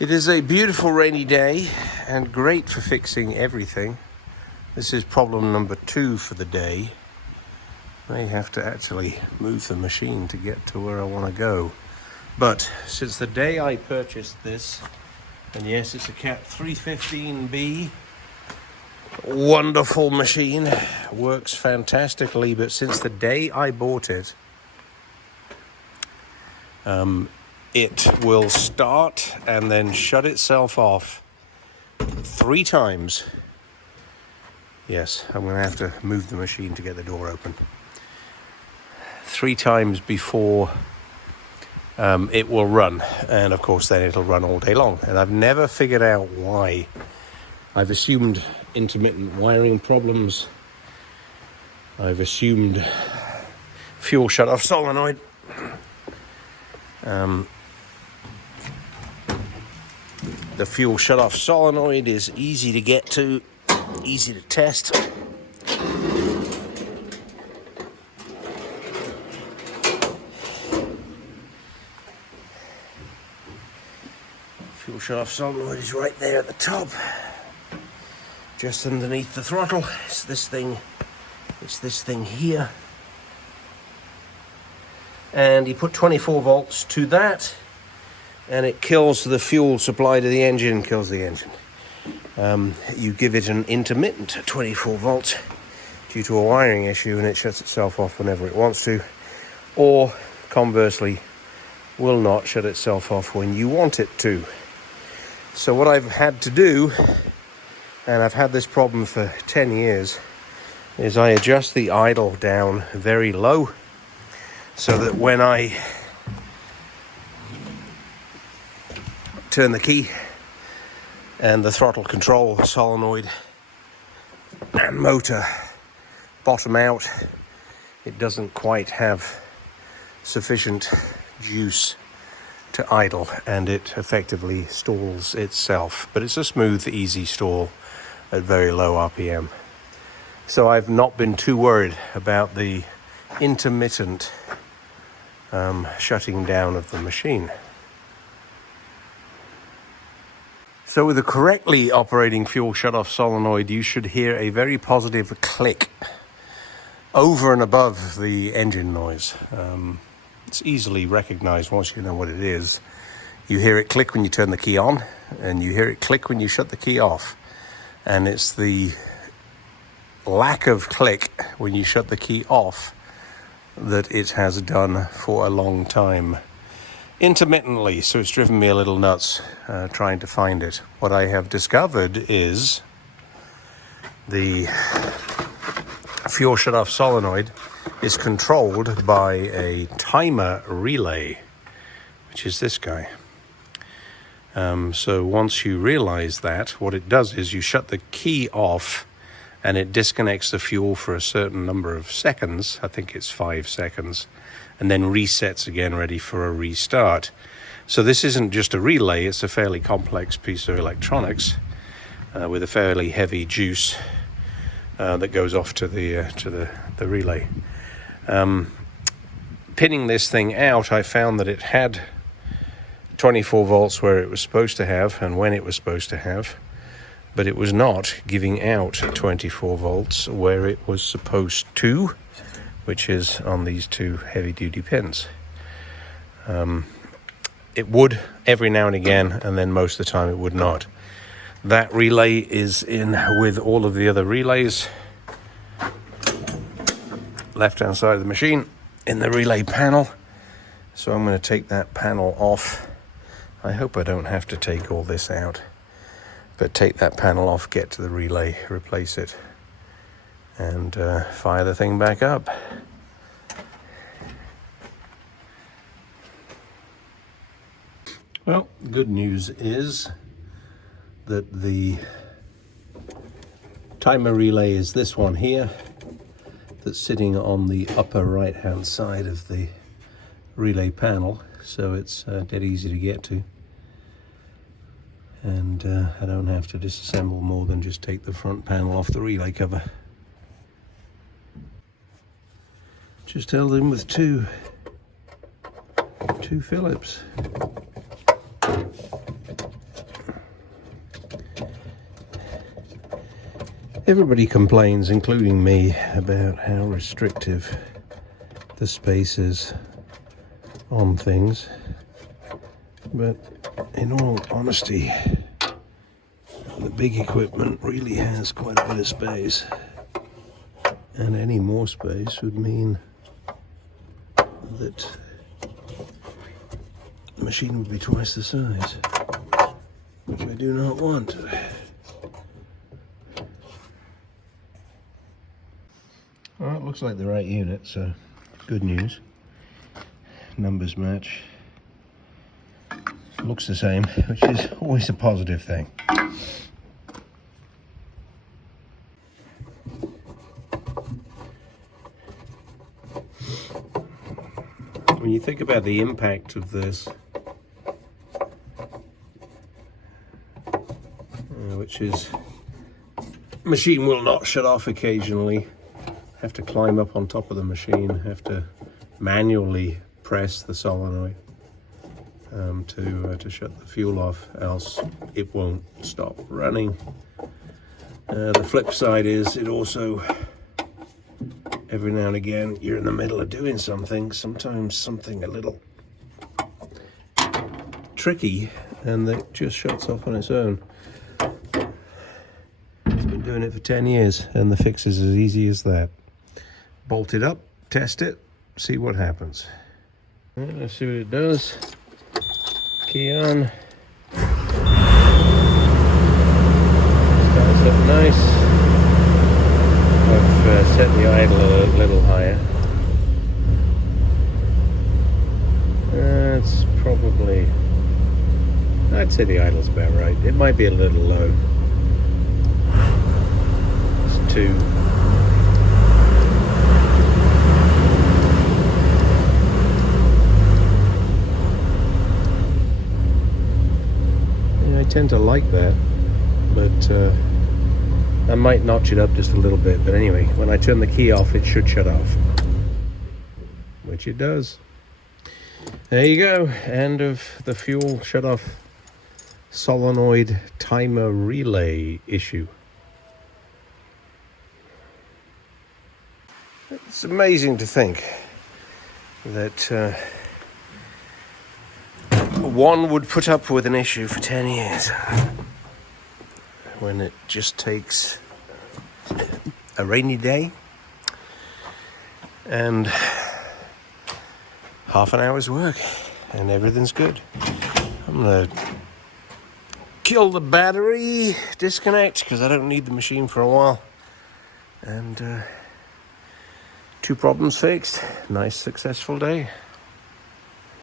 It is a beautiful rainy day and great for fixing everything. This is problem number 2 for the day. May have to actually move the machine to get to where I want to go. But since the day I purchased this, and yes, it's a Cat 315B, wonderful machine, works fantastically, but since the day I bought it, it will start and then shut itself off 3 times. Yes, I'm going to have to move the machine to get the door open. 3 times before it will run, and of course then it'll run all day long. And I've never figured out why. I've assumed intermittent wiring problems. I've assumed fuel shut-off solenoid. The fuel shut-off solenoid is easy to get to, easy to test. Fuel shut-off solenoid is right there at the top, just underneath the throttle. It's this thing here. And you put 24 volts to that, and it kills the fuel supply to the engine, kills the engine. You give it an intermittent 24 volts due to a wiring issue, and it shuts itself off whenever it wants to, or conversely, will not shut itself off when you want it to. So what I've had to do, and I've had this problem for 10 years, is I adjust the idle down very low, so that when I turn the key and the throttle control solenoid and motor bottom out, it doesn't quite have sufficient juice to idle, and it effectively stalls itself. But it's a smooth, easy stall at very low RPM. So I've not been too worried about the intermittent shutting down of the machine. So with a correctly operating fuel shut-off solenoid, you should hear a very positive click over and above the engine noise. It's easily recognized once you know what it is. You hear it click when you turn the key on, and you hear it click when you shut the key off. And it's the lack of click when you shut the key off that it has done for a long time intermittently, so it's driven me a little nuts trying to find it. What I have discovered is the fuel shut-off solenoid is controlled by a timer relay, which is this guy. So once you realize that, what it does is you shut the key off and it disconnects the fuel for a certain number of seconds. I think it's 5 seconds, and then resets again, ready for a restart. So this isn't just a relay, it's a fairly complex piece of electronics with a fairly heavy juice that goes off to the relay. Pinning this thing out, I found that it had 24 volts where it was supposed to have and when it was supposed to have, but it was not giving out 24 volts where it was supposed to, which is on these 2 heavy-duty pins. It would every now and again, and then most of the time it would not. That relay is in with all of the other relays, left-hand side of the machine, in the relay panel. So I'm going to take that panel off. I hope I don't have to take all this out, but take that panel off, get to the relay, replace it, and fire the thing back up. Well, good news is that the timer relay is this one here, that's sitting on the upper right hand side of the relay panel, so it's dead easy to get to. And I don't have to disassemble more than just take the front panel off the relay cover. Just held in with two Phillips. Everybody complains, including me, about how restrictive the space is on things. But in all honesty, the big equipment really has quite a bit of space. And any more space would mean that the machine would be twice the size, which I do not want. Well, it looks like the right unit, so good news. Numbers match. Looks the same, which is always a positive thing. When you think about the impact of this, which is, machine will not shut off occasionally. Have to climb up on top of the machine, have to manually press the solenoid to shut the fuel off, else it won't stop running. The flip side is it also, every now and again, you're in the middle of doing something, sometimes something a little tricky, and it just shuts off on its own. It's been doing it for 10 years, and the fix is as easy as that. Bolt it up, test it, see what happens. Let's see what it does. Key on. Starts up nice. I've set the idle a little higher. It's probably, I'd say the idle's about right. It might be a little low. It's 2. I tend to like that, but I might notch it up just a little bit. But anyway, when I turn the key off, it should shut off, which it does. There you go, end of the fuel shut off solenoid timer relay issue. It's amazing to think that one would put up with an issue for 10 years when it just takes a rainy day and half an hour's work and everything's good. I'm gonna kill the battery, disconnect, because I don't need the machine for a while, and 2 problems fixed. Nice successful day.